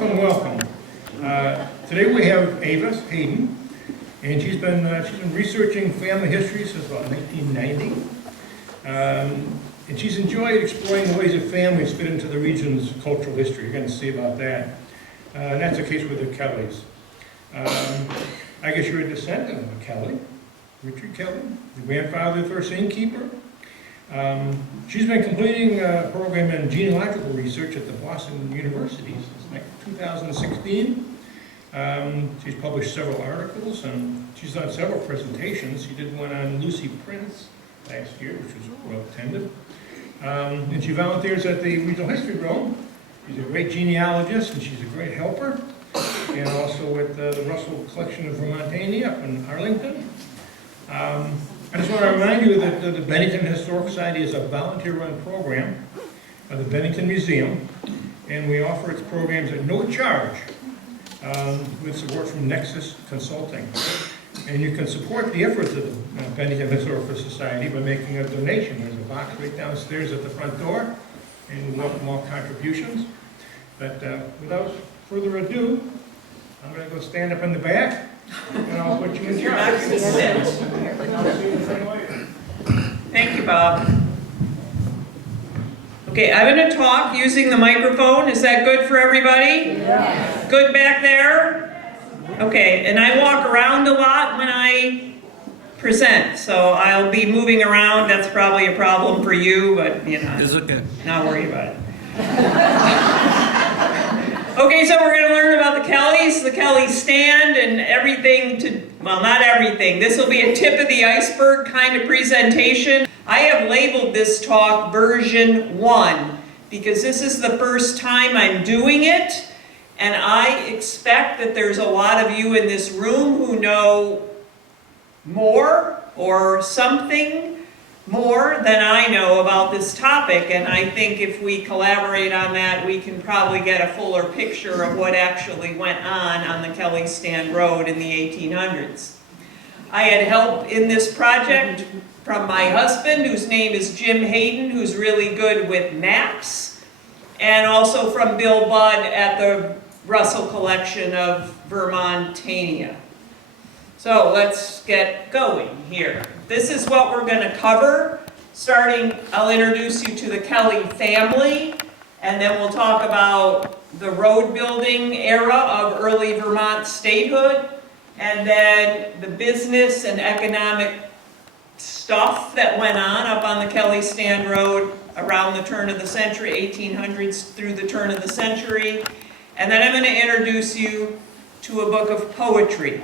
welcome. Today we have Avis Hayden, and she's been researching family history since about 1990. And she's enjoyed exploring the ways that families fit into the region's cultural history. You're going to see about that. And that's the case with the Kelleys. I guess you're a descendant of a Kelley, Richard Kelley, the grandfather of the first innkeeper. She's been completing a program in genealogical research at the Boston University since like 2016. She's published several articles and she's done several presentations. She did one on Lucy Prince last year, which was well attended. And she volunteers at the Regional History Room. She's a great genealogist and she's a great helper. And also with the Russell Collection of Vermontiana up in Arlington. I just want to remind you that the Bennington Historical Society is a volunteer-run program of the Bennington Museum, and we offer its programs at no charge with support from Nexus Consulting. And you can support the efforts of the Bennington Historical Society by making a donation. There's a box right downstairs at the front door, and we welcome all contributions. But without further ado, I'm going to go stand up in the back. And I'll put you in charge. Thank you, Bob. Okay, I'm going to talk using the microphone. Is that good for everybody? Yes. Good back there? Okay, and I walk around a lot when I present, so I'll be moving around. That's probably a problem for you, but you know, It's okay. not worry about it. Okay, so we're going to learn about the Kelleys, the Kelley Stand, and everything to, well, not everything. This will be a tip of the iceberg kind of presentation. I have labeled this talk version 1 because this is the first time I'm doing it, and I expect that there's a lot of you in this room who know more or something more than I know about this topic, and I think if we collaborate on that, we can probably get a fuller picture of what actually went on the Kelley Stand Road in the 1800s. I had help in this project from my husband, whose name is Jim Hayden, who's really good with maps, and also from Bill Budd at the Russell Collection of Vermontiana. So let's get going here. This is what we're going to cover. Starting, I'll introduce you to the Kelley family, and then we'll talk about the road building era of early Vermont statehood, and then the business and economic stuff that went on up on the Kelley Stand Road around the turn of the century, 1800s through the turn of the century. And then I'm going to introduce you to a book of poetry.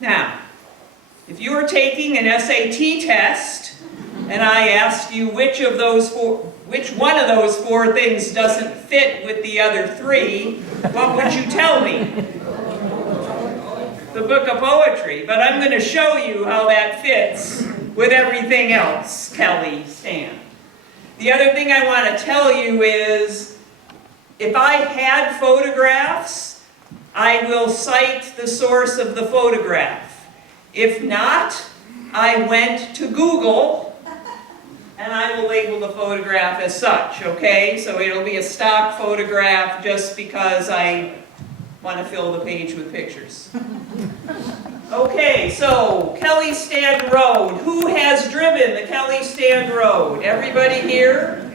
Now, if you were taking an SAT test and I asked you which one of those four things doesn't fit with the other three, what would you tell me? The book of poetry. But I'm going to show you how that fits with everything else Kelley Stand. The other thing I want to tell you is, if I had photographs, I will cite the source of the photograph. If not, I went to Google and I will label the photograph as such, okay? So it'll be a stock photograph just because I want to fill the page with pictures. Okay, so Kelley Stand Road. Who has driven the Kelley Stand Road? Everybody here?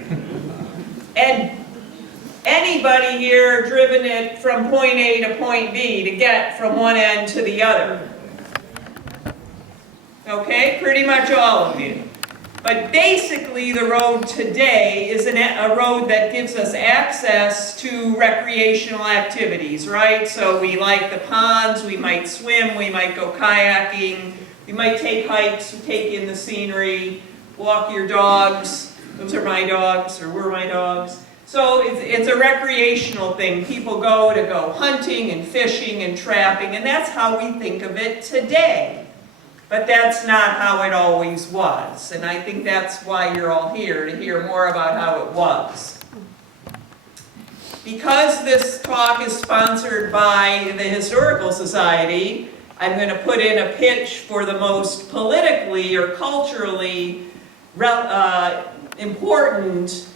And anybody here driven it from point A to point B to get from one end to the other? Okay, pretty much all of you. But basically the road today is a road that gives us access to recreational activities, right? So we like the ponds, we might swim, we might go kayaking, we might take hikes, take in the scenery, walk your dogs. Those are my dogs, or were my dogs. So it's a recreational thing. People go hunting and fishing and trapping, and that's how we think of it today. But that's not how it always was, and I think that's why you're all here, to hear more about how it was. Because this talk is sponsored by the Historical Society, I'm going to put in a pitch for the most politically or culturally important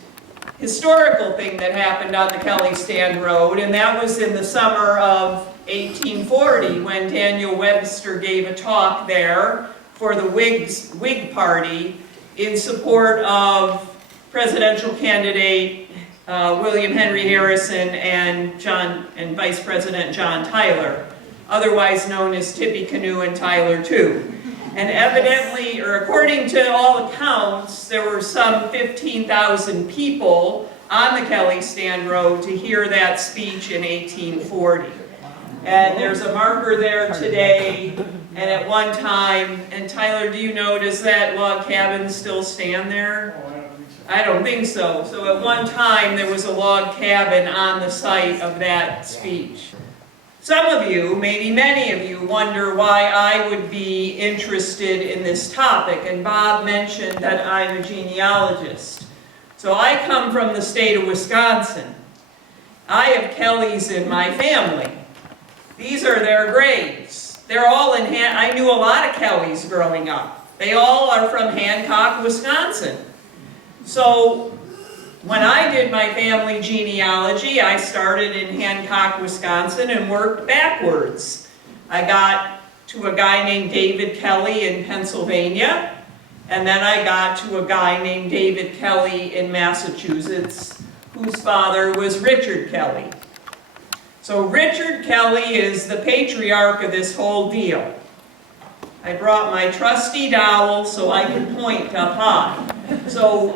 historical thing that happened on the Kelley Stand Road, and that was in the summer of 1840 when Daniel Webster gave a talk there for the Whig Party in support of presidential candidate William Henry Harrison and Vice President John Tyler, otherwise known as Tippecanoe and Tyler too. And evidently, or according to all accounts, there were some 15,000 people on the Kelley Stand Road to hear that speech in 1840. And there's a marker there today, and at one time, and Tyler, do you know, does that log cabin still stand there? I don't think so. So at one time, there was a log cabin on the site of that speech. Some of you, maybe many of you, wonder why I would be interested in this topic, and Bob mentioned that I'm a genealogist. So I come from the state of Wisconsin. I have Kelleys in my family. These are their graves. They're all in I knew a lot of Kelleys growing up. They all are from Hancock, Wisconsin. So when I did my family genealogy, I started in Hancock, Wisconsin and worked backwards. I got to a guy named David Kelley in Pennsylvania, and then I got to a guy named David Kelley in Massachusetts, whose father was Richard Kelley. So Richard Kelley is the patriarch of this whole deal. I brought my trusty dowel so I could point up high. So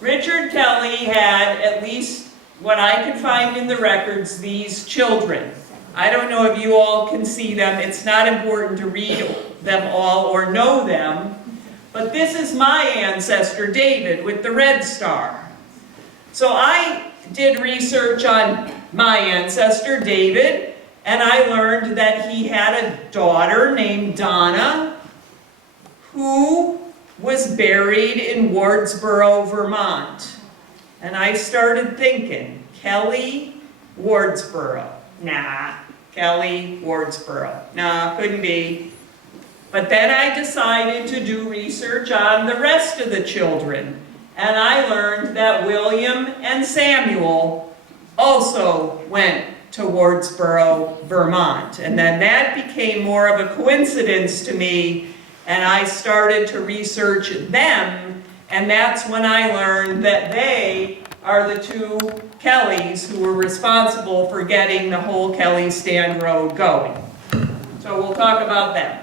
Richard Kelley had, at least what I could find in the records, these children. I don't know if you all can see them. It's not important to read them all or know them. But this is my ancestor, David, with the red star. So I did research on my ancestor, David, and I learned that he had a daughter named Donna who was buried in Wardsboro, Vermont. And I started thinking, Kelley, Wardsboro. Nah, Kelley, Wardsboro. Nah, couldn't be. But then I decided to do research on the rest of the children. And I learned that William and Samuel also went to Wardsboro, Vermont. And then that became more of a coincidence to me, and I started to research them, and that's when I learned that they are the two Kelleys who were responsible for getting the whole Kelley Stand Road going. So we'll talk about them.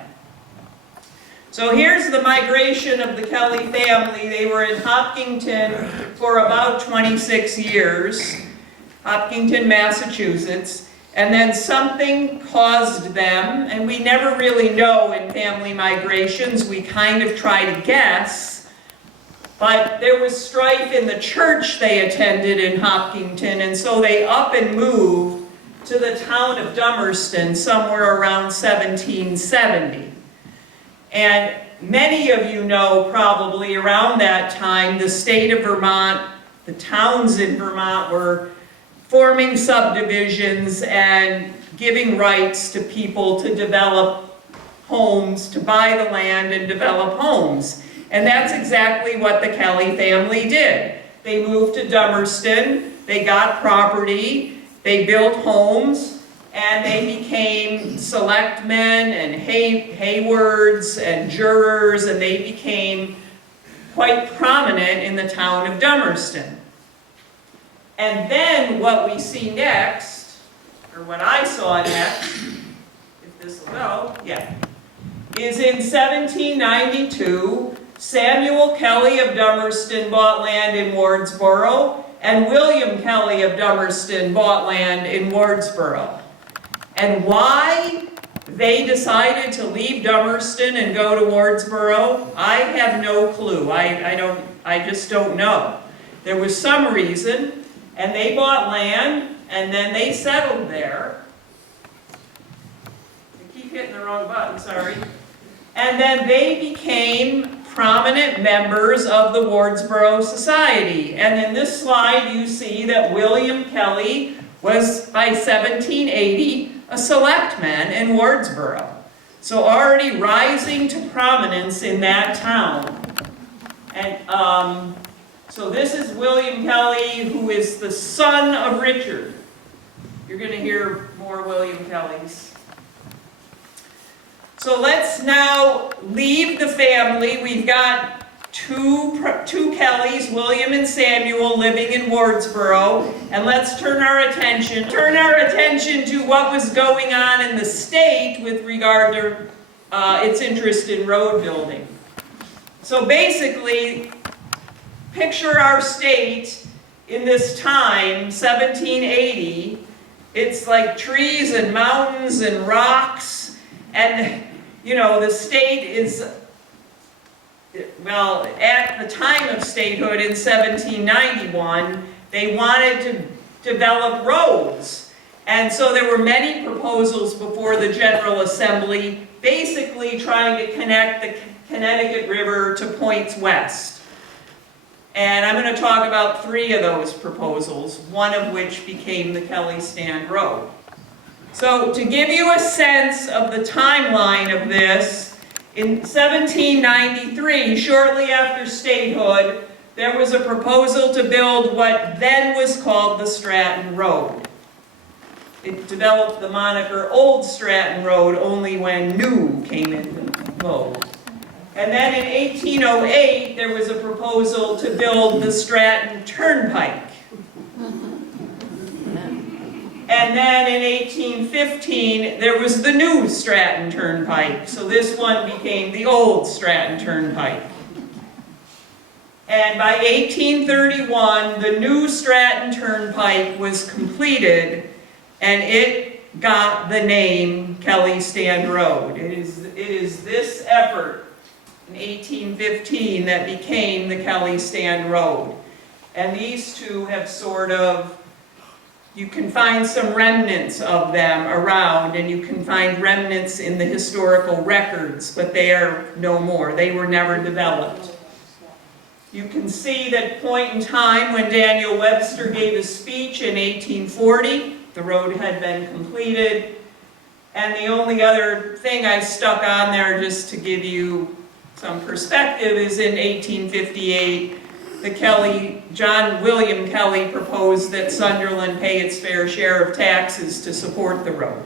So here's the migration of the Kelley family. They were in Hopkinton for about 26 years, Hopkinton, Massachusetts, and then something caused them, and we never really know in family migrations, we kind of try to guess, but there was strife in the church they attended in Hopkinton, and so they up and moved to the town of Dummerston somewhere around 1770. And many of you know probably around that time the state of Vermont, the towns in Vermont were forming subdivisions and giving rights to people to develop homes, to buy the land and develop homes. And that's exactly what the Kelley family did. They moved to Dummerston, they got property, they built homes, and they became selectmen and haywards and jurors, and they became quite prominent in the town of Dummerston. And then what we see next, or what I saw next, if this will go, yeah, is in 1792, Samuel Kelley of Dummerston bought land in Wardsboro, and William Kelley of Dummerston bought land in Wardsboro. And why they decided to leave Dummerston and go to Wardsboro, I have no clue. I just don't know. There was some reason, and they bought land, and then they settled there. I keep hitting the wrong button, sorry. And then they became prominent members of the Wardsboro Society. And in this slide, you see that William Kelley was, by 1780, a selectman in Wardsboro. So already rising to prominence in that town. And So this is William Kelley, who is the son of Richard. You're going to hear more William Kelleys. So let's now leave the family. We've got two Kelleys, William and Samuel, living in Wardsboro, and let's turn our attention to what was going on in the state with regard to its interest in road building. So basically, picture our state in this time, 1780. It's like trees and mountains and rocks, and you know, the state is, well, at the time of statehood in 1791, they wanted to develop roads. And so there were many proposals before the General Assembly, basically trying to connect the Connecticut River to points west. And I'm going to talk about 3 of those proposals, one of which became the Kelley Stand Road. So to give you a sense of the timeline of this, in 1793, shortly after statehood, there was a proposal to build what then was called the Stratton Road. It developed the moniker Old Stratton Road only when new came into vogue. And then in 1808, there was a proposal to build the Stratton Turnpike. And then in 1815, there was the new Stratton Turnpike. So this one became the Old Stratton Turnpike. And by 1831, the new Stratton Turnpike was completed, and it got the name Kelley Stand Road. It is this effort in 1815 that became the Kelley Stand Road. And these two have sort of, you can find some remnants of them around, and you can find remnants in the historical records, but they are no more. They were never developed. You can see that point in time when Daniel Webster gave a speech in 1840, the road had been completed. And the only other thing I stuck on there just to give you some perspective is in 1858, John Williams Kelley proposed that Sunderland pay its fair share of taxes to support the road.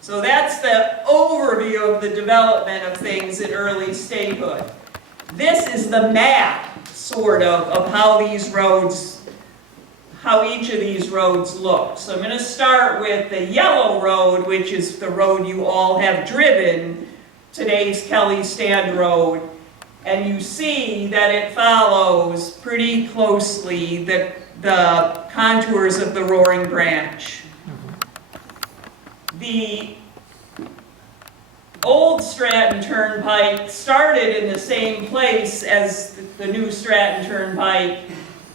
So that's the overview of the development of things in early statehood. This is the map, sort of how these roads, how each of these roads look. So I'm going to start with the yellow road, which is the road you all have driven, today's Kelley Stand Road. And you see that it follows pretty closely the contours of the Roaring Branch. The old Stratton Turnpike started in the same place as the new Stratton Turnpike,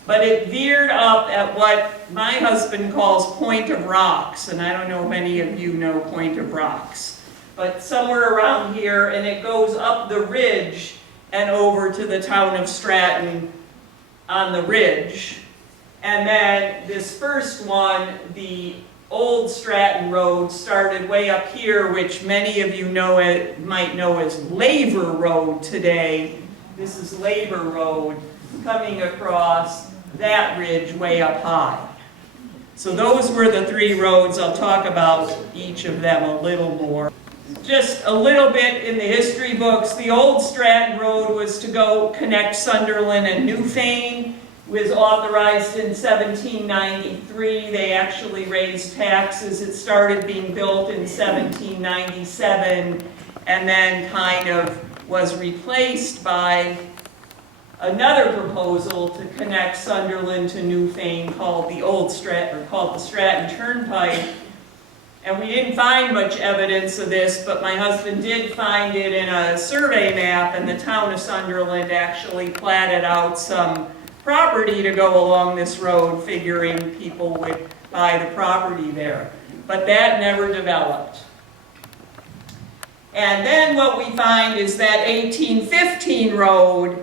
but it veered up at what my husband calls Point of Rocks, and I don't know if any of you know Point of Rocks, but somewhere around here, and it goes up the ridge and over to the town of Stratton on the ridge. And then this first one, the old Stratton Road, started way up here, which many of you might know as Lawlor Road today. This is Lawlor Road coming across that ridge way up high. So those were the 3 roads. I'll talk about each of them a little more. Just a little bit in the history books, the old Stratton Road was to go connect Sunderland and Newfane. It was authorized in 1793. They actually raised taxes. It started being built in 1797 and then kind of was replaced by another proposal to connect Sunderland to Newfane called the Stratton Turnpike. And we didn't find much evidence of this, but my husband did find it in a survey map, and the town of Sunderland actually platted out some property to go along this road, figuring people would buy the property there. But that never developed. And then what we find is that 1815 road,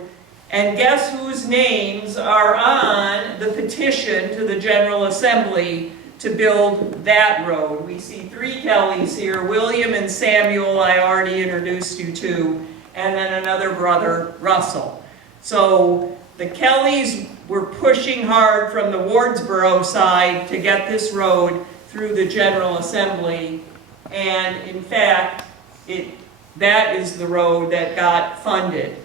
and guess whose names are on the petition to the General Assembly to build that road. We see 3 Kelleys here, William and Samuel I already introduced you to, and then another brother, Russell. So the Kelleys were pushing hard from the Wardsboro side to get this road through the General Assembly, and in fact, that is the road that got funded.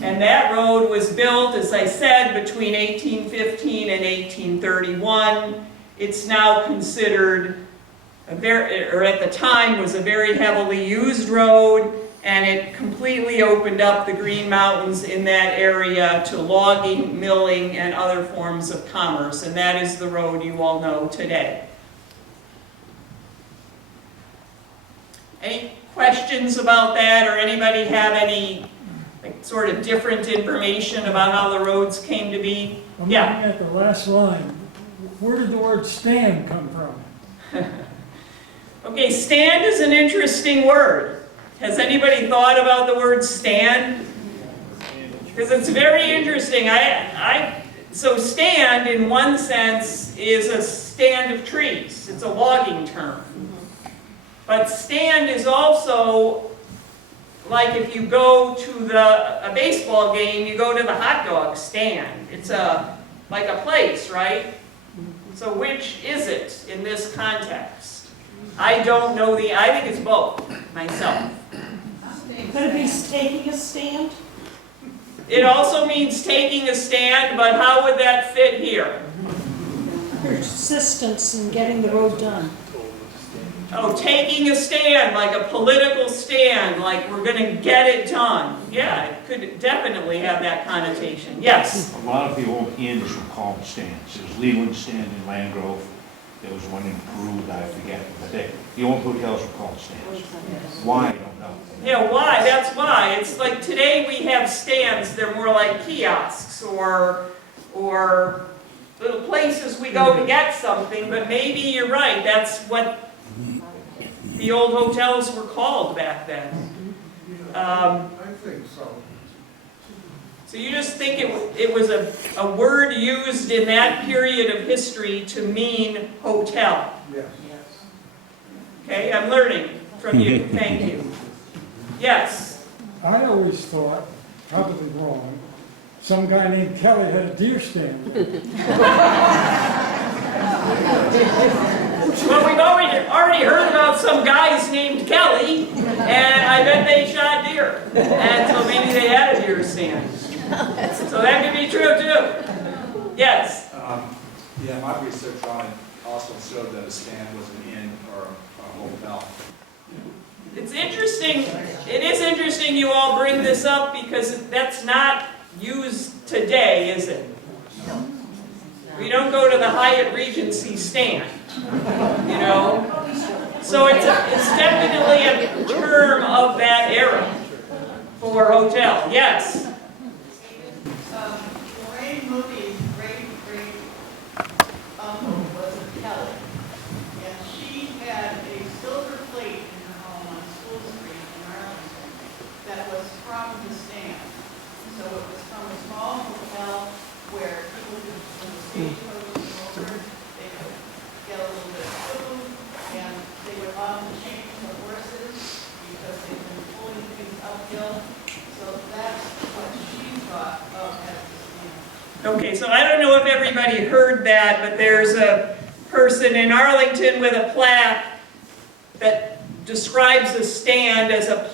And that road was built, as I said, between 1815 and 1831. It's now considered at the time was a very heavily used road, and it completely opened up the Green Mountains in that area to logging, milling, and other forms of commerce, and that is the road you all know today. Any questions about that, or anybody have any sort of different information about how the roads came to be? I'm Yeah. looking at the last line. Where did the word stand come from? Okay, stand is an interesting word. Has anybody thought about the word stand? Because it's very interesting. So stand, in one sense, is a stand of trees. It's a logging term. But stand is also, like if you go to a baseball game, you go to the hot dog stand. It's like a place, right? So which is it in this context? I don't know I think it's both, myself. Could it be taking a stand? It also means taking a stand, but how would that fit here? Persistence in getting the road done. Oh, taking a stand, like a political stand, like we're going to get it done. Yeah, it could definitely have that connotation. Yes? A lot of the old inns were called stands. There was Leland Stand in Landgrove. There was one in Peru that I forget. But the old hotels were called stands. Why, I don't know. Yeah, why? That's why. It's like today we have stands. They're more like kiosks or little places we go to get something. But maybe you're right. That's what the old hotels were called back then. I think so. So you just think it was a word used in that period of history to mean hotel. Yes. Okay, I'm learning from you. Thank you. Yes. I always thought, probably wrong, some guy named Kelley had a deer stand. Well, we've already heard about some guys named Kelley, and I bet they shot deer. And so maybe they had a deer stand. So that could be true too. Yes? Yeah, my research on it also showed that a stand was an inn or a hotel. It's interesting, it is interesting you all bring this up because that's not used today, is it? We don't go to the Hyatt Regency stand, you know? So it's definitely a term of that era for hotel. Yes? Lorraine Moody's great uncle was a Kelley, and she had a silver plate in her home on School Street in Arlington that was from the stand. So it was from a small hotel where people could, when the stagecoach was over, they could get a little bit of food, and they would often change the horses because they've been pulling things uphill. So that's what she thought of as the stand. Okay, so I don't know if everybody heard that, but there's a person in Arlington with a plaque that describes a stand as a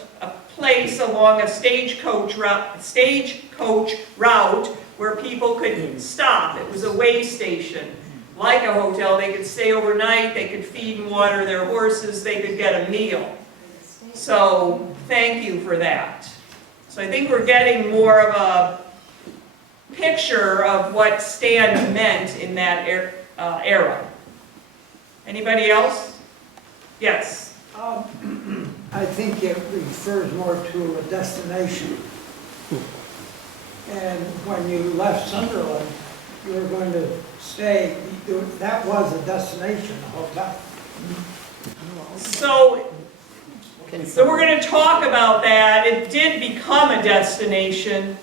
place along a stagecoach route where people could stop. It was a way station. Like a hotel, they could stay overnight, they could feed and water their horses, they could get a meal. So, thank you for that. So I think we're getting more of a picture of what stand meant in that era. Anybody else? Yes? I think it refers more to a destination. And when you left Sunderland, you were going to stay, that was a destination, a hotel. So we're going to talk about that. It did become a destination.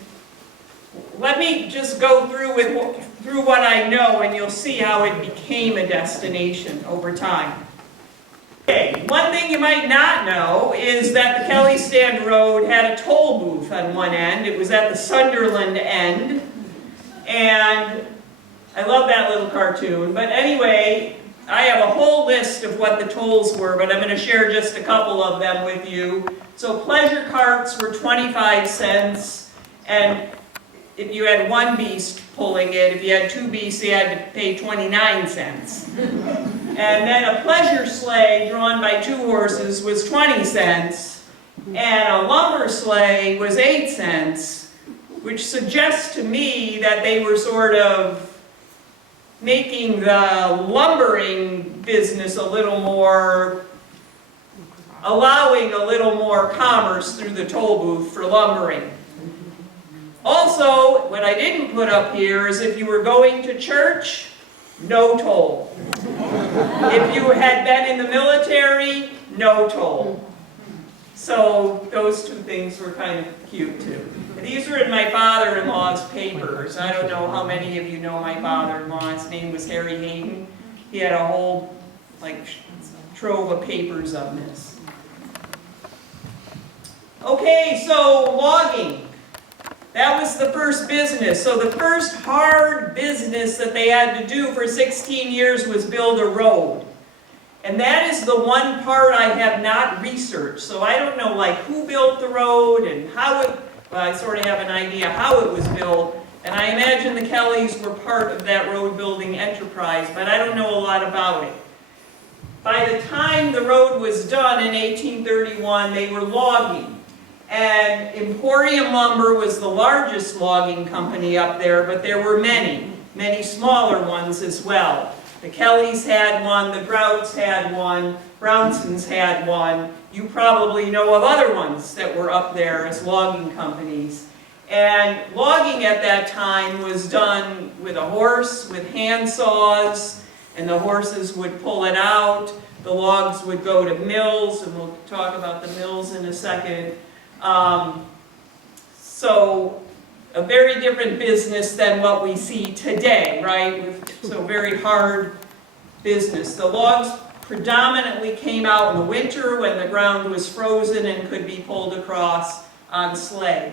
Let me just go through what I know, and you'll see how it became a destination over time. Okay, one thing you might not know is that the Kelley Stand Road had a toll booth on one end. It was at the Sunderland end. And I love that little cartoon. But anyway, I have a whole list of what the tolls were, but I'm going to share just a couple of them with you. So pleasure carts were 25 cents, and if you had one beast pulling it, if you had two beasts, you had to pay 29 cents. And then a pleasure sleigh drawn by two horses was 20 cents, and a lumber sleigh was 8 cents, which suggests to me that they were sort of making the lumbering business a little more, allowing a little more commerce through the toll booth for lumbering. Also, what I didn't put up here is if you were going to church, no toll. If you had been in the military, no toll. So those two things were kind of cute too. These were in my father-in-law's papers. I don't know how many of you know my father-in-law. His name was Harry Hayden. He had a whole trove of papers on this. Okay, so logging. That was the first business. So the first hard business that they had to do for 16 years was build a road. And that is the one part I have not researched. So I don't know who built the road and how it, well, I sort of have an idea how it was built. And I imagine the Kelleys were part of that road building enterprise, but I don't know a lot about it. By the time the road was done in 1831, they were logging. And Emporium Lumber was the largest logging company up there, but there were many smaller ones as well. The Kelleys had one, the Grouts had one, Brownsons had one. You probably know of other ones that were up there as logging companies. And logging at that time was done with a horse, with hand saws, and the horses would pull it out. The logs would go to mills, and we'll talk about the mills in a second. So a very different business than what we see today, right? So very hard business. The logs predominantly came out in the winter when the ground was frozen and could be pulled across on sleigh.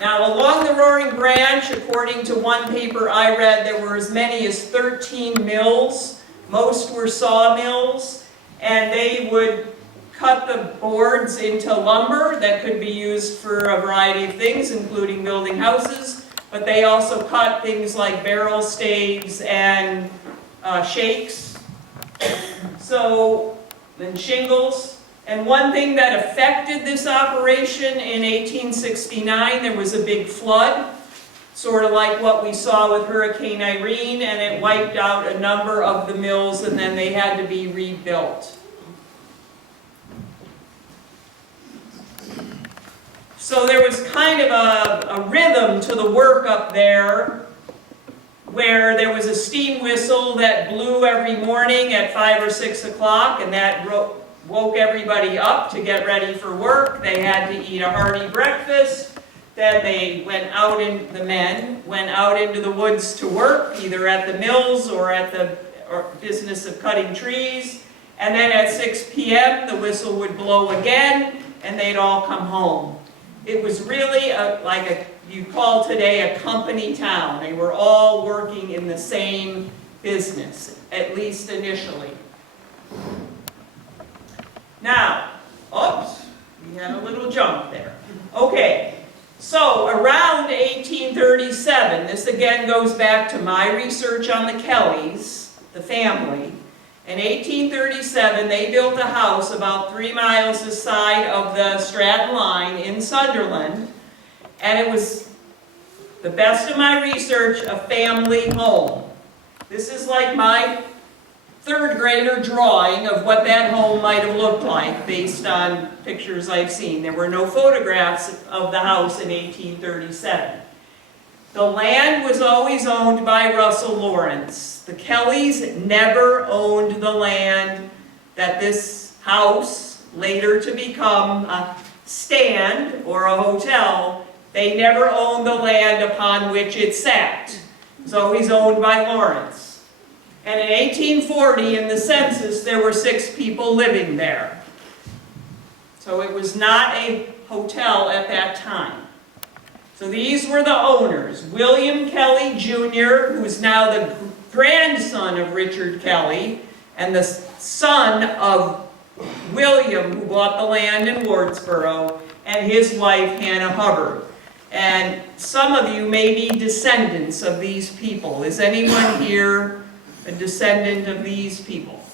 Now along the Roaring Branch, according to one paper I read, there were as many as 13 mills. Most were sawmills, and they would cut the boards into lumber that could be used for a variety of things, including building houses, but they also cut things like barrel staves and shakes, and shingles. And one thing that affected this operation in 1869, there was a big flood, sort of like what we saw with Hurricane Irene, and it wiped out a number of the mills, and then they had to be rebuilt. So there was kind of a rhythm to the work up there, where there was a steam whistle that blew every morning at 5 or 6 o'clock, and that woke everybody up to get ready for work. They had to eat a hearty breakfast. Then they the men went out into the woods to work, either at the mills or at the business of cutting trees. And then at 6 p.m. the whistle would blow again, and they'd all come home. It was really you'd call today a company town. They were all working in the same business, at least initially. Now, oops, we had a little jump there. Okay, so around 1837, this again goes back to my research on the Kelleys, the family. In 1837, they built a house about 3 miles this side of the Stratton line in Sunderland, and it was, the best of my research, a family home. This is like my third grader drawing of what that home might have looked like based on pictures I've seen. There were no photographs of the house in 1837. The land was always owned by Russell Lawrence. The Kelleys never owned the land that this house, later to become a stand or a hotel, they never owned the land upon which it sat. It was always owned by Lawrence. And in 1840, in the census, there were 6 people living there. So it was not a hotel at that time. So these were the owners. William Kelley Jr., who's now the grandson of Richard Kelley, and the son of William, who bought the land in Wardsboro, and his wife, Hannah Hubbard. And some of you may be descendants of these people. Is anyone here a descendant of these people?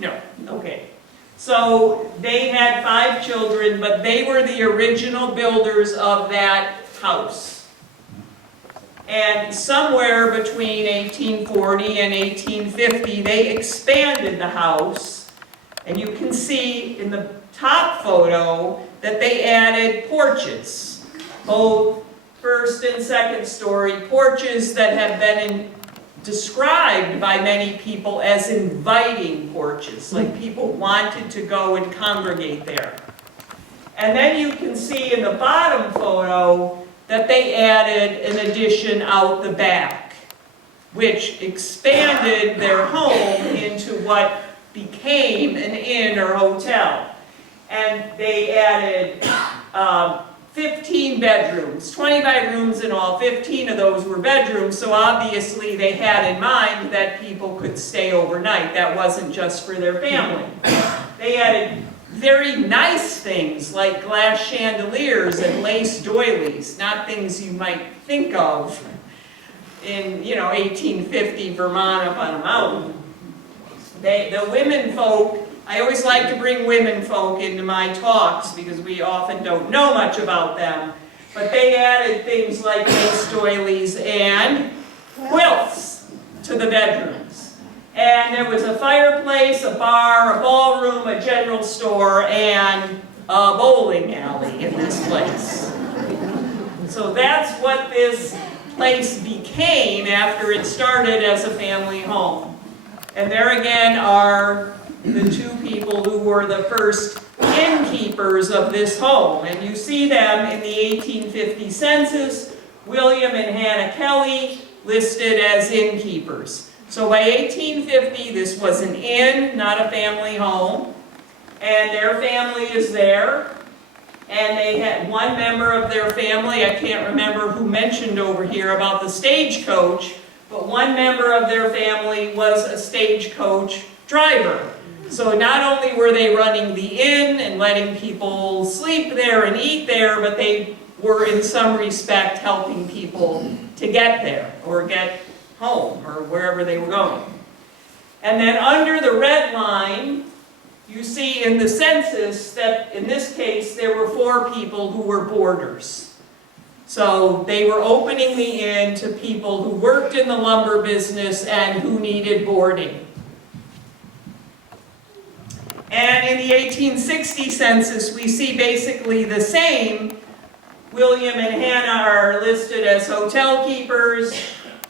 No. Okay. So they had 5 children, but they were the original builders of that house. And somewhere between 1840 and 1850, they expanded the house. And you can see in the top photo that they added porches, both first and second story porches that have been described by many people as inviting porches, like people wanted to go and congregate there. And then you can see in the bottom photo that they added an addition out the back, which expanded their home into what became an inn or hotel. And they added 15 bedrooms, 25 rooms in all. 15 of those were bedrooms, so obviously they had in mind that people could stay overnight. That wasn't just for their family. They added very nice things like glass chandeliers and lace doilies, not things you might think of in, 1850 Vermont up on a mountain. The women folk, I always like to bring women folk into my talks because we often don't know much about them, but they added things like lace doilies and quilts to the bedrooms. And there was a fireplace, a bar, a ballroom, a general store, and a bowling alley in this place. So that's what this place became after it started as a family home. And there again are the 2 people who were the first innkeepers of this home. And you see them in the 1850 census, William and Hannah Kelley listed as innkeepers. So by 1850, this was an inn, not a family home. And their family is there. And they had one member of their family, I can't remember who mentioned over here about the stagecoach, but one member of their family was a stagecoach driver. So not only were they running the inn and letting people sleep there and eat there, but they were in some respect helping people to get there or get home or wherever they were going. And then under the red line, you see in the census that in this case there were 4 people who were boarders. So they were opening the inn to people who worked in the lumber business and who needed boarding. And in the 1860 census, we see basically the same. William and Hannah are listed as hotel keepers.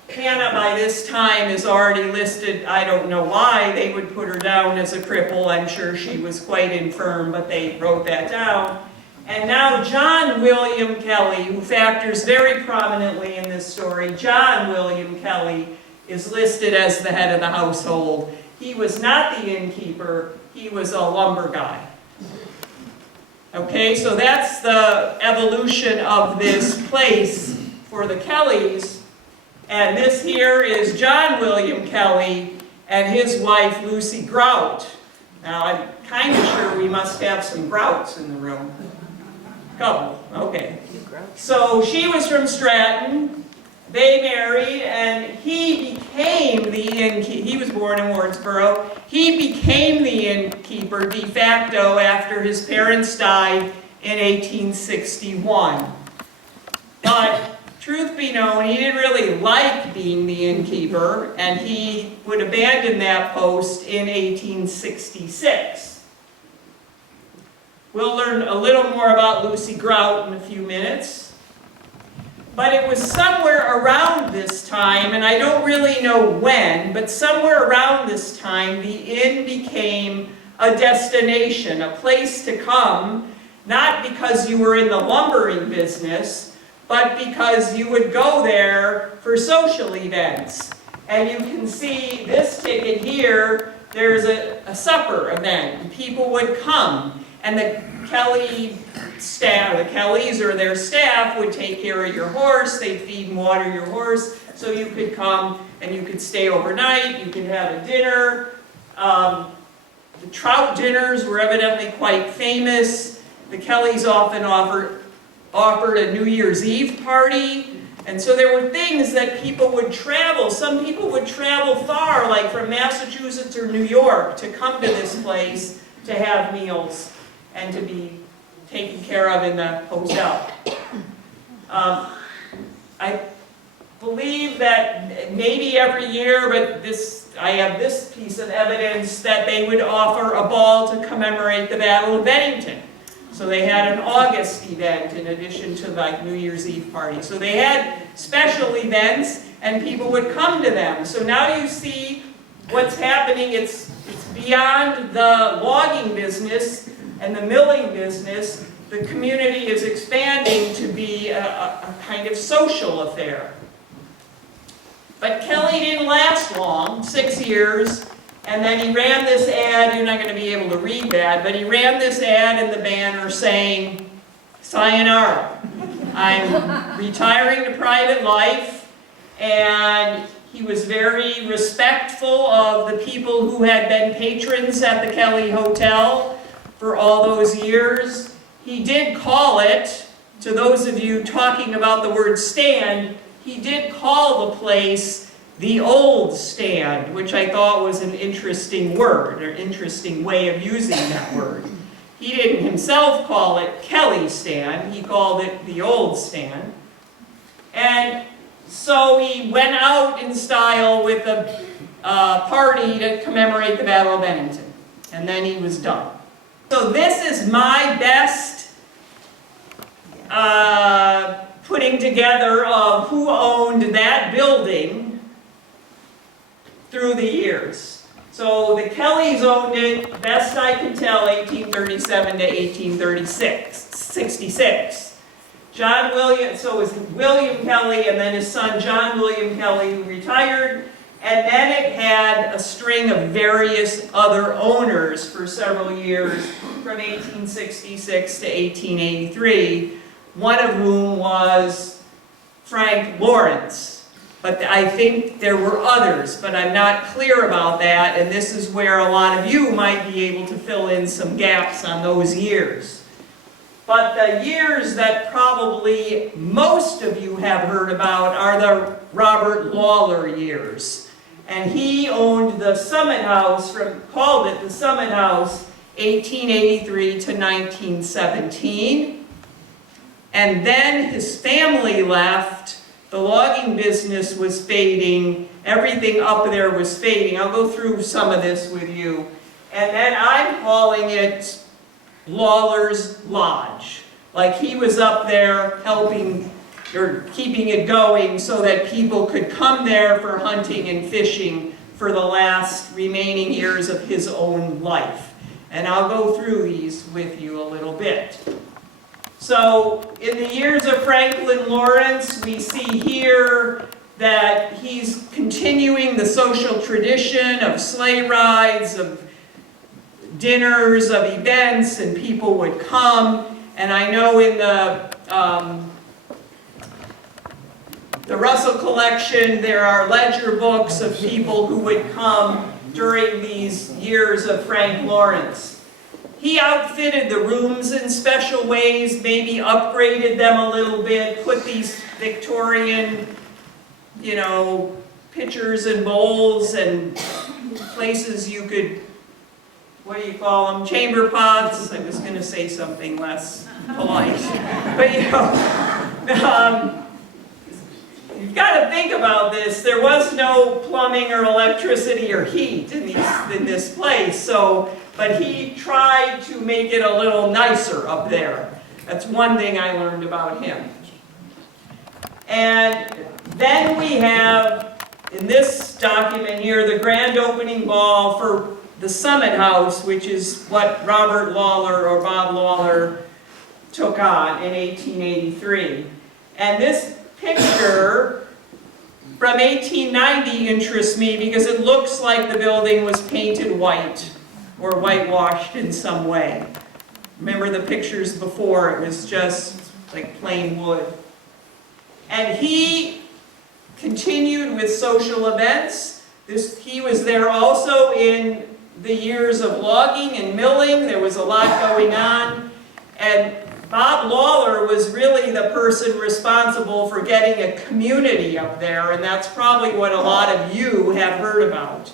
Hannah, by this time, is already listed. I don't know why they would put her down as a cripple. I'm sure she was quite infirm, but they wrote that down. And now John William Kelley, who factors very prominently in this story, John William Kelley is listed as the head of the household. He was not the innkeeper, he was a lumber guy. Okay, so that's the evolution of this place for the Kelleys. And this here is John William Kelley and his wife Lucy Grout. Now I'm kind of sure we must have some Grouts in the room. Couple, okay. So she was from Stratton. They married, and he became the innkeeper. He was born in Wardsboro. He became the innkeeper de facto after his parents died in 1861. But truth be known, he didn't really like being the innkeeper, and he would abandon that post in 1866. We'll learn a little more about Lucy Grout in a few minutes. But it was somewhere around this time, and I don't really know when, but somewhere around this time, the inn became a destination, a place to come, not because you were in the lumbering business, but because you would go there for social events. And you can see this ticket here, there's a supper event. And people would come, and the Kelley staff, the Kelleys or their staff would take care of your horse, they'd feed and water your horse, so you could come and you could stay overnight, you could have a dinner. The trout dinners were evidently quite famous. The Kelleys often offered a New Year's Eve party. And so there were things that people would travel. Some people would travel far, like from Massachusetts or New York, to come to this place to have meals and to be taken care of in the hotel. I believe that maybe every year, but I have this piece of evidence that they would offer a ball to commemorate the Battle of Bennington. So they had an August event in addition to like New Year's Eve party. So they had special events and people would come to them. So now you see what's happening. It's beyond the logging business and the milling business. The community is expanding to be a kind of social affair. But Kelley didn't last long, 6 years. And then he ran this ad, you're not going to be able to read that, but he ran this ad in the banner saying, "Sayonara, I'm retiring to private life," and he was very respectful of the people who had been patrons at the Kelley Hotel for all those years. He did call it, to those of you talking about the word stand, he did call the place the Old Stand, which I thought was an interesting word, or interesting way of using that word. He didn't himself call it Kelley Stand, he called it the Old Stand. And so he went out in style with a party to commemorate the Battle of Bennington. And then he was done. So this is my best putting together of who owned that building through the years. So the Kelleys owned it, best I can tell, 1837 to 1866. John Williams, so it was William Kelley and then his son John William Kelley who retired, and then it had a string of various other owners for several years from 1866 to 1883, one of whom was Frank Lawrence. But I think there were others, but I'm not clear about that, and this is where a lot of you might be able to fill in some gaps on those years. But the years that probably most of you have heard about are the Robert Lawlor years. And he owned the Summit House, called it the Summit House, 1883 to 1917. And then his family left. The logging business was fading. Everything up there was fading. I'll go through some of this with you. And then I'm calling it Lawlor's Lodge. Like he was up there helping or keeping it going so that people could come there for hunting and fishing for the last remaining years of his own life. And I'll go through these with you a little bit. So in the years of Franklin Lawrence, we see here that he's continuing the social tradition of sleigh rides, of dinners, of events, and people would come. And I know in the Russell Collection, there are ledger books of people who would come during these years of Frank Lawrence. He outfitted the rooms in special ways, maybe upgraded them a little bit, put these Victorian, pitchers and bowls and places you could, what do you call them, chamber pots. I was going to say something less polite. But you've got to think about this. There was no plumbing or electricity or heat in this place, but he tried to make it a little nicer up there. That's one thing I learned about him. And then we have, in this document here, the grand opening ball for the Summit House, which is what Robert Lawlor or Bob Lawlor took on in 1883. And this picture, from 1890 interests me because it looks like the building was painted white or whitewashed in some way. Remember the pictures before, it was just like plain wood. And he continued with social events. He was there also in the years of logging and milling. There was a lot going on. And Bob Lawlor was really the person responsible for getting a community up there, and that's probably what a lot of you have heard about.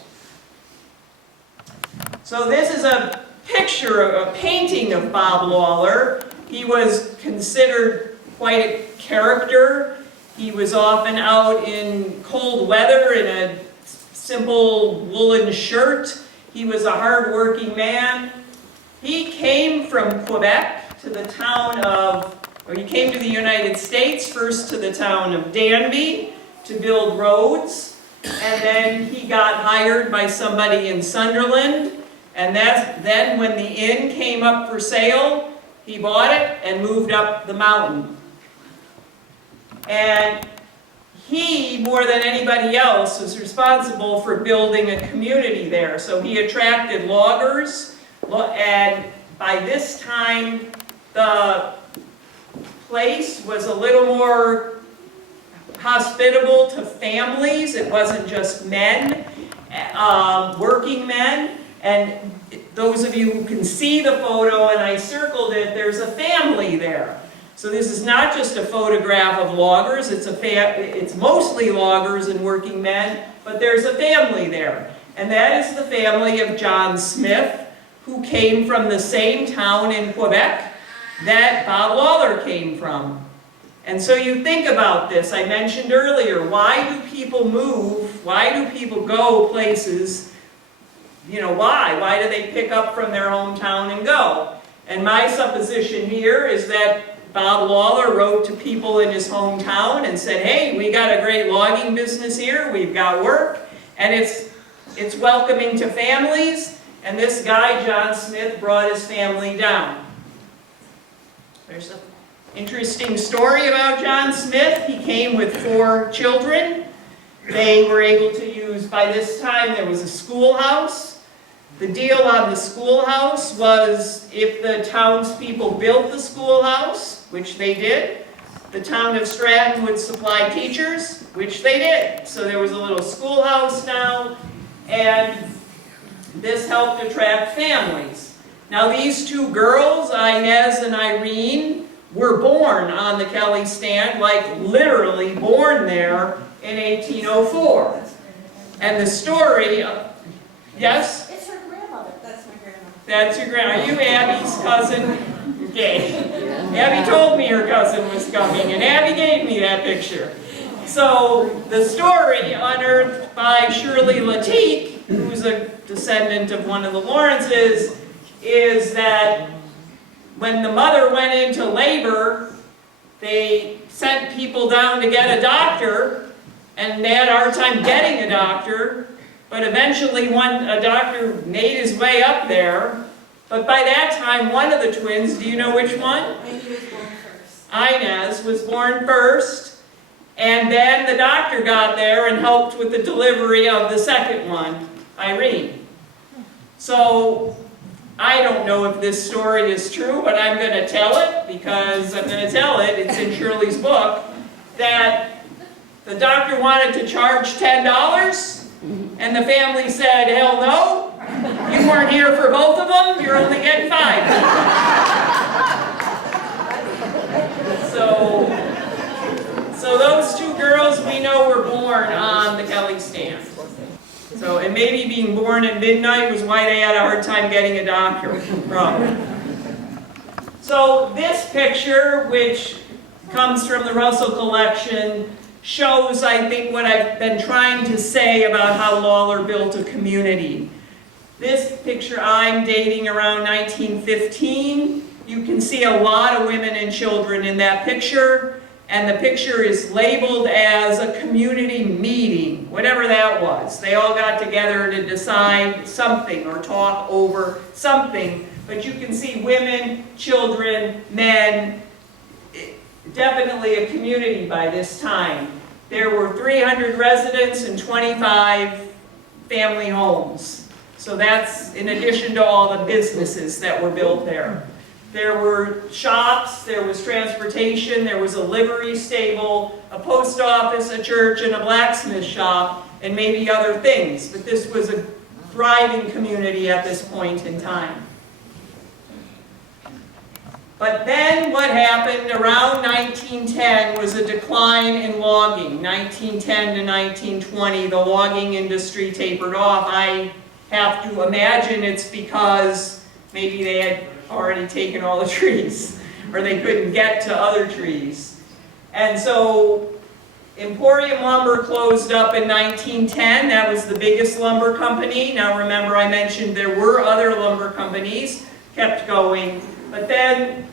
So this is a picture, a painting of Bob Lawlor. He was considered quite a character. He was often out in cold weather in a simple woolen shirt. He was a hard-working man. He came from Quebec to the town of, or he came to the United States, first to the town of Danby to build roads, and then he got hired by somebody in Sunderland, and then when the inn came up for sale, he bought it and moved up the mountain. And he, more than anybody else, was responsible for building a community there. So he attracted loggers, and by this time, the place was a little more hospitable to families. It wasn't just men, working men. And those of you who can see the photo, and I circled it, there's a family there. So this is not just a photograph of loggers, it's mostly loggers and working men, but there's a family there. And that is the family of John Smith, who came from the same town in Quebec that Bob Lawlor came from. And so you think about this, I mentioned earlier, why do people move? Why do people go places? You know, why? Why do they pick up from their hometown and go? And my supposition here is that Bob Lawlor wrote to people in his hometown and said, hey, we got a great logging business here, we've got work, and it's welcoming to families, and this guy, John Smith, brought his family down. There's an interesting story about John Smith. He came with 4 children. They were able to use, by this time there was a schoolhouse. The deal on the schoolhouse was if the townspeople built the schoolhouse, which they did, the town of Stratton would supply teachers, which they did. So there was a little schoolhouse now, and this helped attract families. Now these 2 girls, Inez and Irene, were born on the Kelley Stand, like literally born there in 1804. And the story, yes? It's her grandmother. That's my grandmother. That's your grandma. Are you Abby's cousin? Okay. Abby told me her cousin was coming, and Abby gave me that picture. So the story, unearthed by Shirley Latique, who's a descendant of one of the Lawrences, is that when the mother went into labor, they sent people down to get a doctor, and they had a hard time getting a doctor, but eventually a doctor made his way up there. But by that time, one of the twins, do you know which one? Maybe was born first. Inez was born first, and then the doctor got there and helped with the delivery of the second one, Irene. So I don't know if this story is true, but I'm going to tell it because I'm going to tell it. It's in Shirley's book that the doctor wanted to charge $10, and the family said, hell no. You weren't here for both of them. You're only getting 5. So those 2 girls we know were born on the Kelley Stand. So, and maybe being born at midnight was why they had a hard time getting a doctor, probably. So this picture, which comes from the Russell Collection, shows, I think, what I've been trying to say about how Lawlor built a community. This picture I'm dating around 1915. You can see a lot of women and children in that picture, and the picture is labeled as a community meeting, whatever that was. They all got together to decide something or talk over something, but you can see women, children, men, definitely a community by this time. There were 300 residents and 25 family homes. So that's in addition to all the businesses that were built there. There were shops, there was transportation, there was a livery stable, a post office, a church, and a blacksmith shop, and maybe other things. But this was a thriving community at this point in time. But then what happened around 1910 was a decline in logging. 1910 to 1920, the logging industry tapered off. I have to imagine it's because maybe they had already taken all the trees, or they couldn't get to other trees. And so Emporium Lumber closed up in 1910. That was the biggest lumber company. Now remember, I mentioned there were other lumber companies, kept going. But then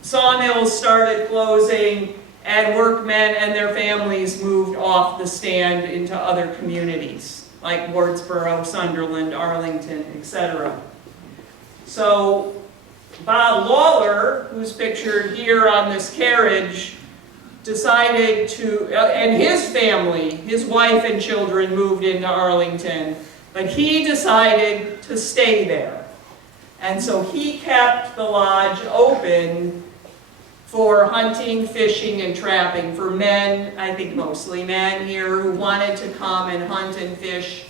sawmills started closing, and workmen and their families moved off the stand into other communities, like Wardsboro, Sunderland, Arlington, etc. So Bob Lawlor, who's pictured here on this carriage, decided to, and his family, his wife and children moved into Arlington, but he decided to stay there. And so he kept the lodge open for hunting, fishing, and trapping for men, I think mostly men here, who wanted to come and hunt and fish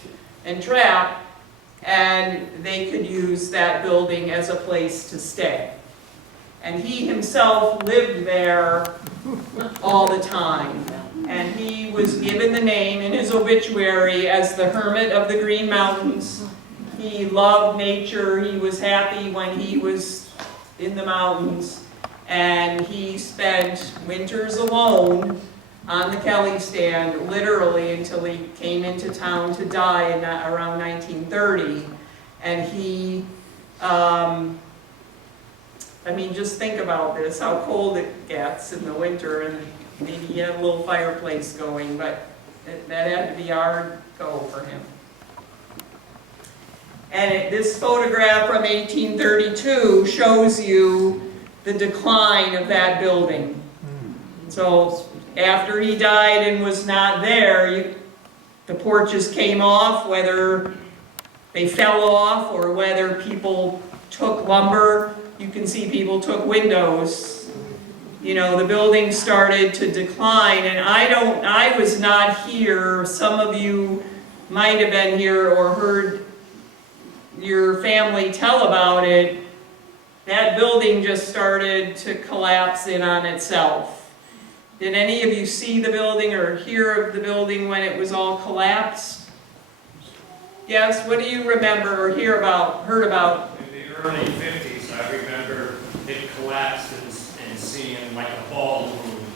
and trap, and they could use that building as a place to stay. And he himself lived there all the time. And he was given the name in his obituary as the Hermit of the Green Mountains. He loved nature. He was happy when he was in the mountains. And he spent winters alone on the Kelley Stand, literally until he came into town to die in around 1930. And he, I mean, just think about this, how cold it gets in the winter, and maybe he had a little fireplace going, but that had to be a hard go for him. And this photograph from 1832 shows you the decline of that building. So after he died and was not there, the porches came off, whether they fell off or whether people took lumber. You can see people took windows. You know, the building started to decline, and I was not here. Some of you might have been here or heard your family tell about it. That building just started to collapse in on itself. Did any of you see the building or hear of the building when it was all collapsed? Yes, what do you remember or heard about? In the early 50s, I remember it collapsed and seeing like a ballroom,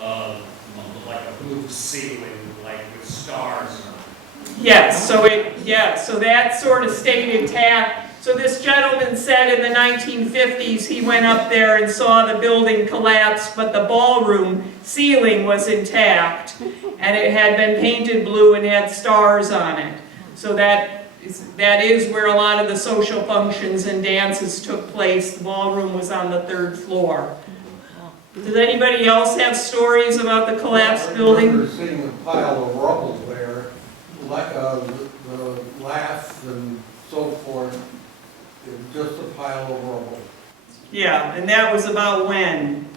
like a blue ceiling, like with stars. Yes, so that sort of stayed intact. So this gentleman said in the 1950s he went up there and saw the building collapse, but the ballroom ceiling was intact, and it had been painted blue and had stars on it. So that is where a lot of the social functions and dances took place. The ballroom was on the 3rd floor. Does anybody else have stories about the collapsed building? I remember seeing a pile of rubble there, like the laths and so forth. It was just a pile of rubble. Yeah, and that was about when?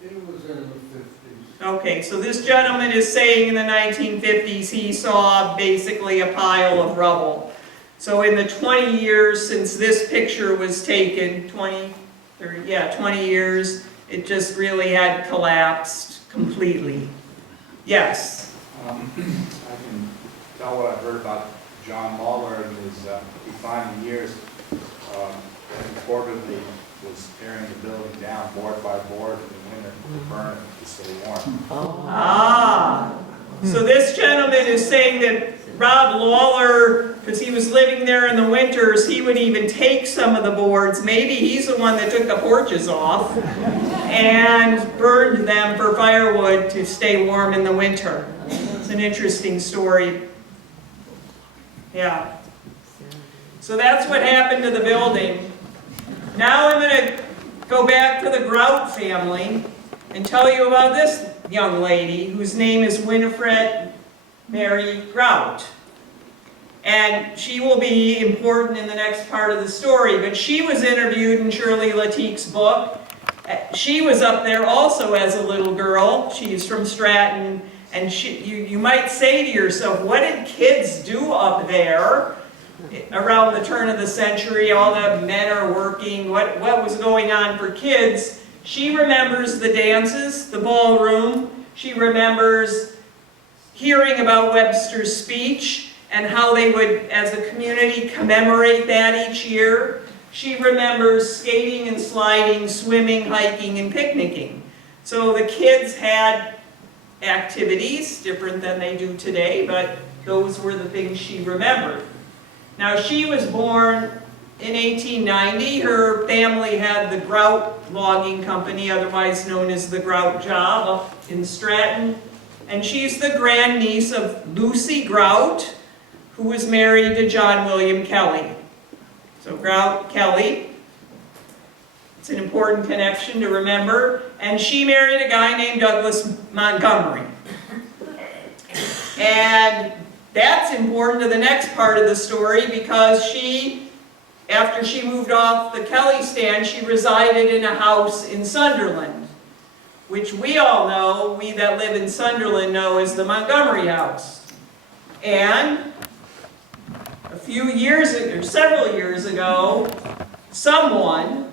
It was in the 50s. Okay, so this gentleman is saying in the 1950s he saw basically a pile of rubble. So in the 20 years since this picture was taken, 20 years, it just really had collapsed completely. Yes? I can tell what I've heard about John Lawlor in his defining years. He reportedly was tearing the building down board by board in the winter to burn it to stay warm. Ah, so this gentleman is saying that Rob Lawlor, because he was living there in the winters, he would even take some of the boards, maybe he's the one that took the porches off, and burned them for firewood to stay warm in the winter. It's an interesting story. Yeah. So that's what happened to the building. Now I'm going to go back to the Grout family. and tell you about this young lady whose name is Winifred Mary Grout. And she will be important in the next part of the story, but she was interviewed in Shirley Latique's book. She was up there also as a little girl. She's from Stratton, and you might say to yourself, what did kids do up there around the turn of the century? All the men are working. What was going on for kids? She remembers the dances, the ballroom. She remembers hearing about Webster's speech and how they would, as a community, commemorate that each year. She remembers skating and sliding, swimming, hiking, and picnicking. So the kids had activities different than they do today, but those were the things she remembered. Now, she was born in 1890. Her family had the Grout Logging Company, otherwise known as the Grout Job, up in Stratton. And she's the grandniece of Lucy Grout, who was married to John Williams Kelley. So Grout Kelley, it's an important connection to remember. And she married a guy named Douglas Montgomery. And that's important to the next part of the story because she, after she moved off the Kelley Stand, she resided in a house in Sunderland, which we all know, we that live in Sunderland know as the Montgomery House. And a few years ago, or several years ago, someone,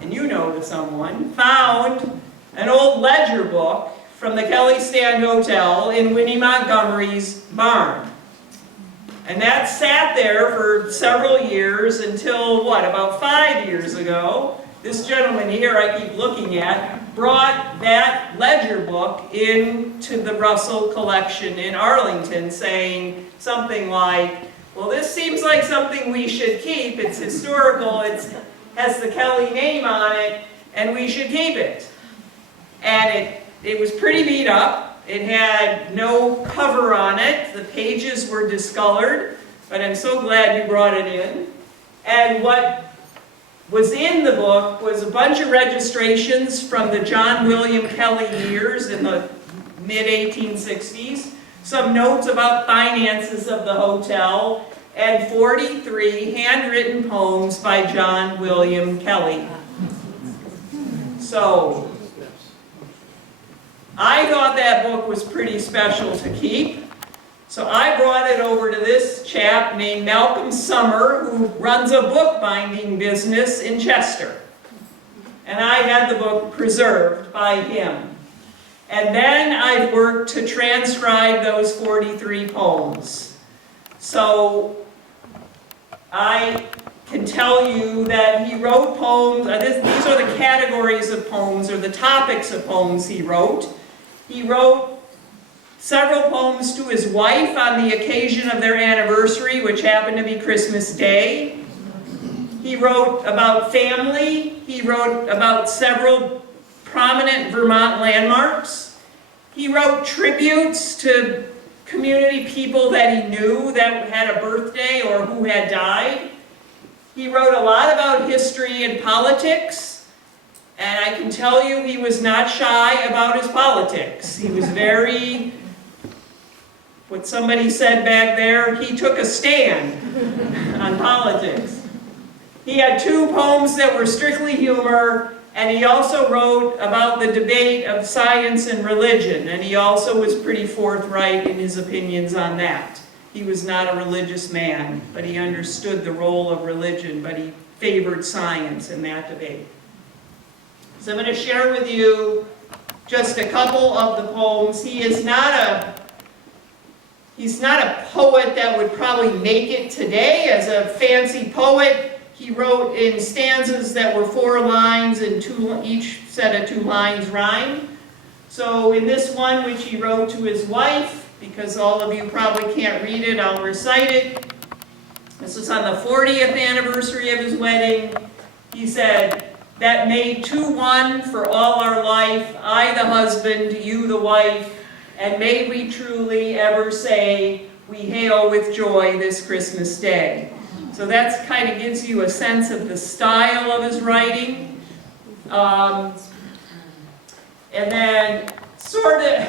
and you know the someone, found an old ledger book from the Kelley Stand Hotel in Winnie Montgomery's barn. And that sat there for several years until, what, about 5 years ago, this gentleman here I keep looking at brought that ledger book into the Russell Collection in Arlington, saying something like, well, this seems like something we should keep. It's historical, it has the Kelley name on it, and we should keep it. And it was pretty beat up. It had no cover on it. The pages were discolored, but I'm so glad you brought it in. And what was in the book was a bunch of registrations from the John Williams Kelley years in the mid-1860s, some notes about finances of the hotel, and 43 handwritten poems by John Williams Kelley. So, I thought that book was pretty special to keep, so I brought it over to this chap named Malcolm Summer, who runs a bookbinding business in Chester. And I had the book preserved by him. And then I worked to transcribe those 43 poems. So I can tell you that he wrote poems, these are the categories of poems, or the topics of poems he wrote. He wrote several poems to his wife on the occasion of their anniversary, which happened to be Christmas Day. He wrote about family. He wrote about several prominent Vermont landmarks. He wrote tributes to community people that he knew that had a birthday or who had died. He wrote a lot about history and politics. And I can tell you he was not shy about his politics. He was very, what somebody said back there, he took a stand on politics. He had 2 poems that were strictly humor, and he also wrote about the debate of science and religion, and he also was pretty forthright in his opinions on that. He was not a religious man, but he understood the role of religion, but he favored science in that debate. So I'm going to share with you just a couple of the poems. He's not a poet that would probably make it today as a fancy poet. He wrote in stanzas that were 4 lines and each set of 2 lines rhymed. So in this one, which he wrote to his wife, because all of you probably can't read it, I'll recite it. This was on the 40th anniversary of his wedding. He said, "That made 2 one for all our life, I the husband, you the wife, and may we truly ever say, we hail with joy this Christmas day." So that kind of gives you a sense of the style of his writing. And then sort of,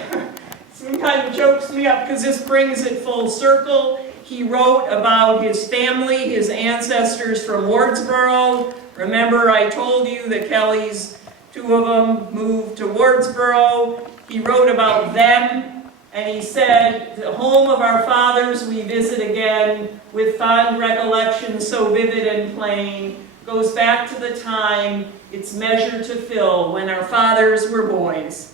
some kind of chokes me up because this brings it full circle. He wrote about his family, his ancestors from Wardsboro. Remember I told you the Kelleys, 2 of them moved to Wardsboro. He wrote about them, and he said, the home of our fathers we visit again with fond recollections so vivid and plain, goes back to the time its measure to fill when our fathers were boys.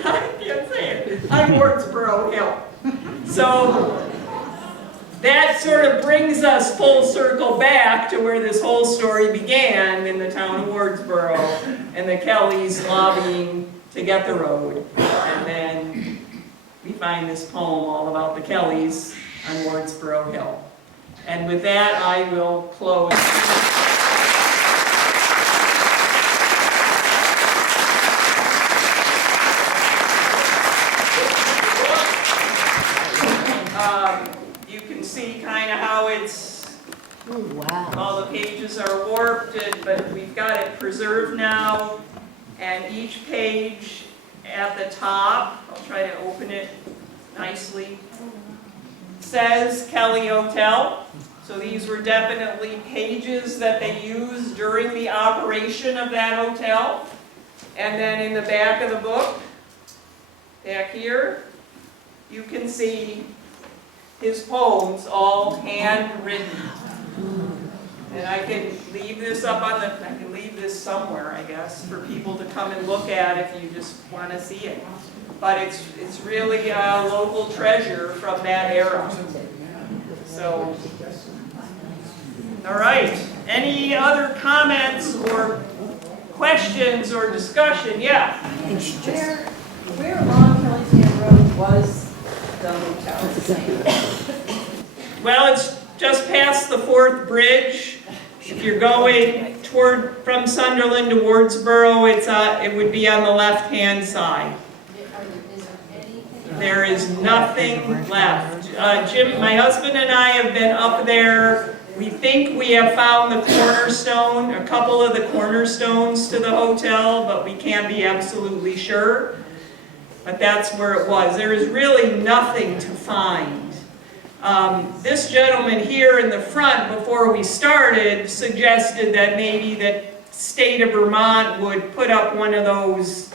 I can't say it. I'm Wardsboro Hill. So that sort of brings us full circle back to where this whole story began in the town of Wardsboro and the Kelleys lobbying to get the road. And then we find this poem all about the Kelleys on Wardsboro Hill. And with that, I will close. You can see kind of how it's, all the pages are warped, but we've got it preserved now. And each page at the top, I'll try to open it nicely, says Kelley Hotel. So these were definitely pages that they used during the operation of that hotel. And then in the back of the book, back here, you can see his poems all handwritten. And I can leave this up on the, I can leave this somewhere, I guess, for people to come and look at if you just want to see it. But it's really a local treasure from that era. So, all right. Any other comments or questions or discussion? Yeah. Where along Kelley Stand Road was the hotel? Well, it's just past the 4th bridge. If you're going from Sunderland to Wardsboro, it would be on the left-hand side. There is nothing left. Jim, my husband and I have been up there. We think we have found the cornerstone, a couple of the cornerstones to the hotel, but we can't be absolutely sure. But that's where it was. There is really nothing to find. This gentleman here in the front, before we started, suggested that maybe the state of Vermont would put up one of those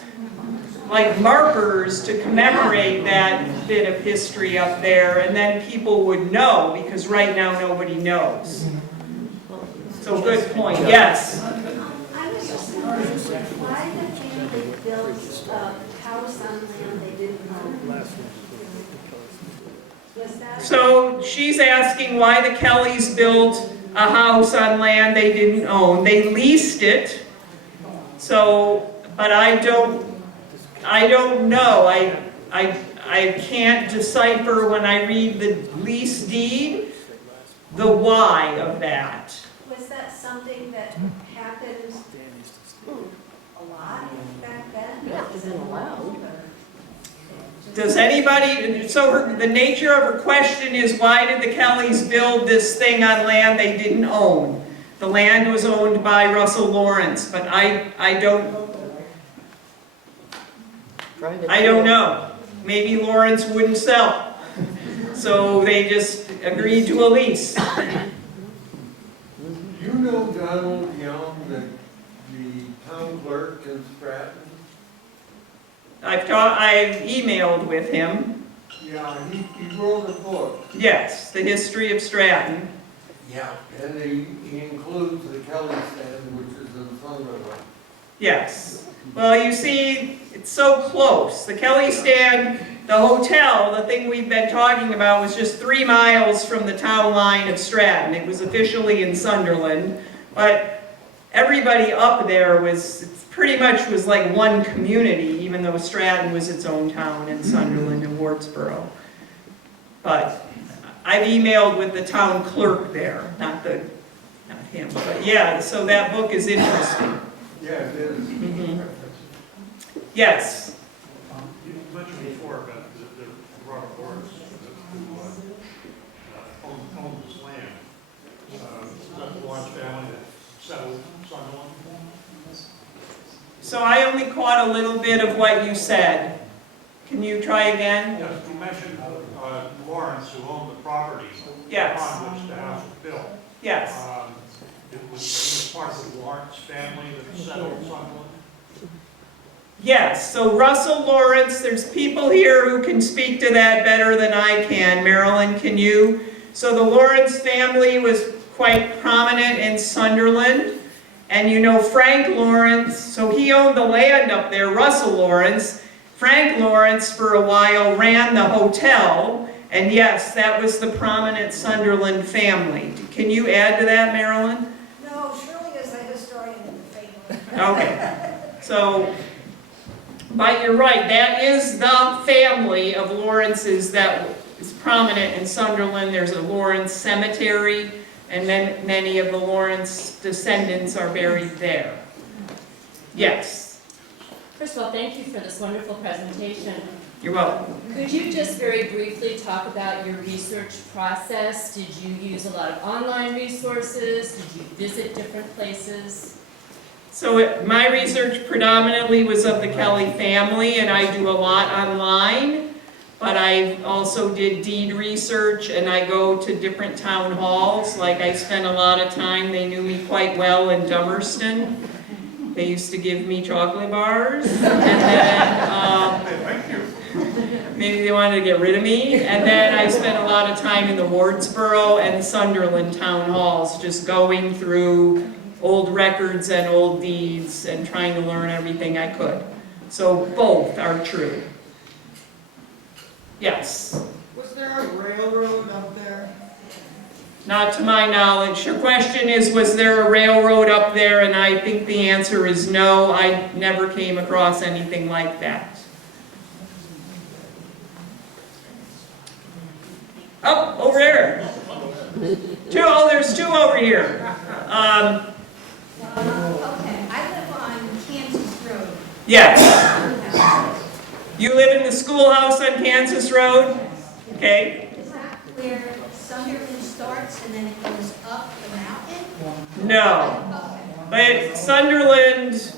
like markers to commemorate that bit of history up there, and then people would know, because right now nobody knows. So good point, yes. I was just wondering why the family built a house on land they didn't own. Was that? So she's asking why the Kelleys built a house on land they didn't own. They leased it, so, but I don't know. I can't decipher when I read the lease deed the why of that. Was that something that happened a lot back then? Yeah, is it allowed? Does anybody, so the nature of her question is, why did the Kelleys build this thing on land they didn't own? The land was owned by Russell Lawrence, but I don't know. Maybe Lawrence wouldn't sell. So they just agreed to a lease. You know Donald Young, the town clerk in Stratton? I've emailed with him. Yeah, he wrote a book. Yes, the history of Stratton. Yeah. And he includes the Kelley Stand, which is in Sunderland. Yes. Well, you see, it's so close. The Kelley Stand, the hotel, the thing we've been talking about, was just 3 miles from the town line of Stratton. It was officially in Sunderland, but everybody up there pretty much was like one community, even though Stratton was its own town and Sunderland and Wardsboro. But I've emailed with the town clerk there, not him, but yeah, so that book is interesting. Yeah, it is. Mm-hmm. Yes. You mentioned before about the Robert Lawrence who owned this land. Is that the Lawrence family that settled Sunderland? So I only caught a little bit of what you said. Can you try again? Yes, you mentioned Lawrence, who owned the property Yes. upon which the house was built. Yes. He was part of the Lawrence family that settled Sunderland. Yes, so Russell Lawrence, there's people here who can speak to that better than I can. Marilyn, can you? So the Lawrence family was quite prominent in Sunderland. And you know Frank Lawrence, so he owned the land up there, Russell Lawrence. Frank Lawrence for a while ran the hotel. And yes, that was the prominent Sunderland family. Can you add to that, Marilyn? No, Shirley is a historian in the family. Okay. So, but you're right, that is the family of Lawrences that is prominent in Sunderland. There's a Lawrence cemetery, and then many of the Lawrence descendants are buried there. Yes. First of all, thank you for this wonderful presentation. You're welcome. Could you just very briefly talk about your research process? Did you use a lot of online resources? Did you visit different places? So my research predominantly was of the Kelley family, and I do a lot online, but I also did deed research, and I go to different town halls. Like I spent a lot of time, they knew me quite well in Dummerston. They used to give me chocolate bars, and then maybe they wanted to get rid of me. And then I spent a lot of time in the Wardsboro and Sunderland town halls, just going through old records and old deeds and trying to learn everything I could. So both are true. Yes? Was there a railroad up there? Not to my knowledge. Your question is, was there a railroad up there? And I think the answer is no. I never came across anything like that. Oh, over there. There's two over here. Okay, I live on Kansas Road. Yes. You live in the schoolhouse on Kansas Road? Okay. Is that where Sunderland starts and then it goes up the mountain? No. But Sunderland... It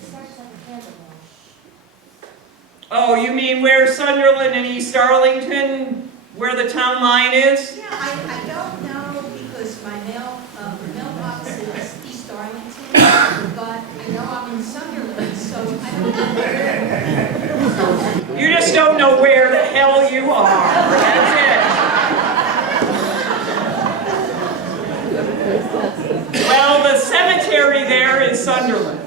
starts like a candle. Oh, you mean where Sunderland and East Arlington, where the town line is? Yeah, I don't know because my mailbox is East Arlington, but I know I'm in Sunderland, so I don't know where. You just don't know where the hell you are. That's it. Well, the cemetery there is Sunderland.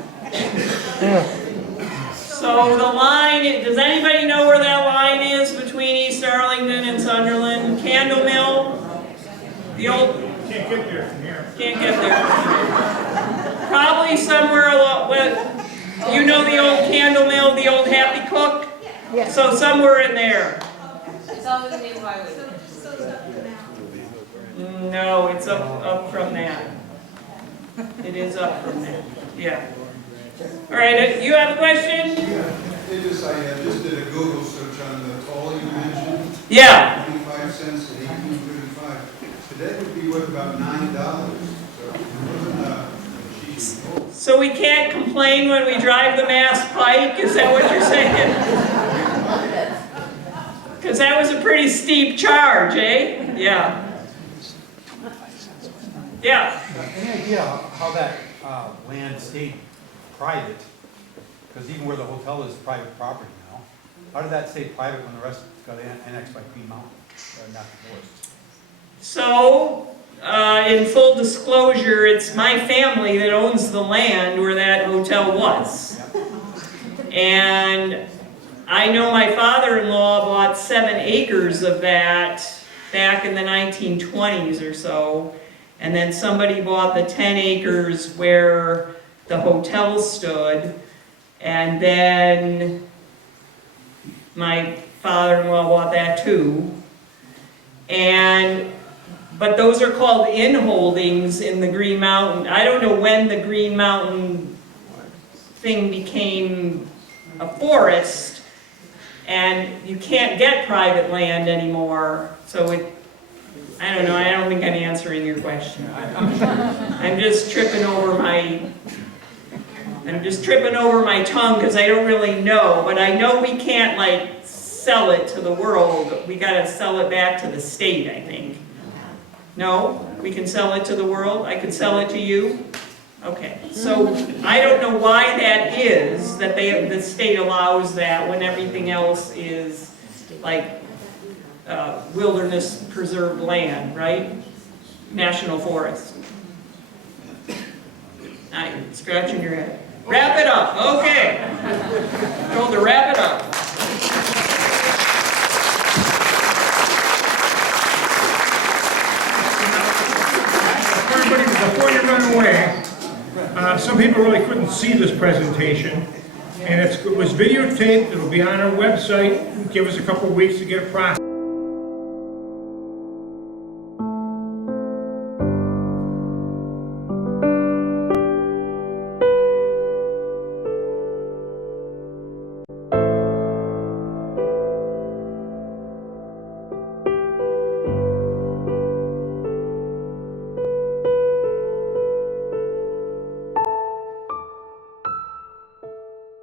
So the line, does anybody know where that line is between East Arlington and Sunderland? Candle Mill? The old... Can't get there from here. Can't get there. Probably somewhere along, well, you know the old Candle Mill, the old Happy Cook? Yeah. So somewhere in there. It's always New Highway. So it's up the mountain. No, it's up from that. It is up from that, yeah. All right, you have a question? I just did a Google search on the toll you mentioned. Yeah. 25 cents in 1835. Today would be worth about $9. So it wasn't cheap. So we can't complain when we drive the Mass Pike? Is that what you're saying? Because that was a pretty steep charge, eh? Yeah. Yeah. Any idea how that land stayed private? Because even where the hotel is private property now, how did that stay private when the rest got annexed by Queen Mountain, not divorced? So, in full disclosure, it's my family that owns the land where that hotel was. And I know my father-in-law bought 7 acres of that back in the 1920s or so. And then somebody bought the 10 acres where the hotel stood. And then my father-in-law bought that too. But those are called inholdings in the Green Mountain. I don't know when the Green Mountain thing became a forest, and you can't get private land anymore. So I don't know, I don't think I'm answering your question. I'm just tripping over my I'm just tripping over my tongue because I don't really know, but I know we can't like sell it to the world. We gotta sell it back to the state, I think. No? We can sell it to the world? I can sell it to you? Okay, so I don't know why that is, that the state allows that when everything else is like wilderness preserved land, right? National forest. Now you're scratching your head. Wrap it up, okay. Told to wrap it up. Everybody, before you run away, some people really couldn't see this presentation, and it was videotaped. It'll be on our website. Give us a couple weeks to get it processed.